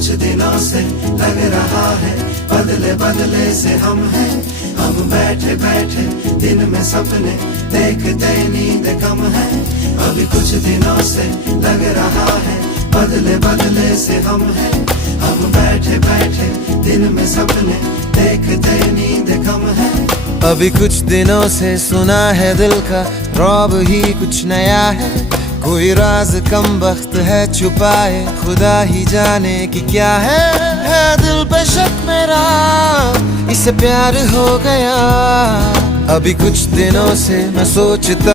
कुछ दिनों से लग रहा है बदले बदले से हम हैं। हम बैठे बैठे दिन में सपने देखते नींद कम है। अभी कुछ दिनों से लग रहा है बदले बदले से हम हैं। हम बैठे बैठे दिन में सपने देखते नींद कम है। अभी कुछ दिनों से सुना है दिल का रौब ही कुछ नया है। कोई राज कम वक्त है छुपाए खुदा ही जाने कि क्या है दिल पे शक मेरा इसे प्यार हो गया। अभी कुछ दिनों से मैं सोचता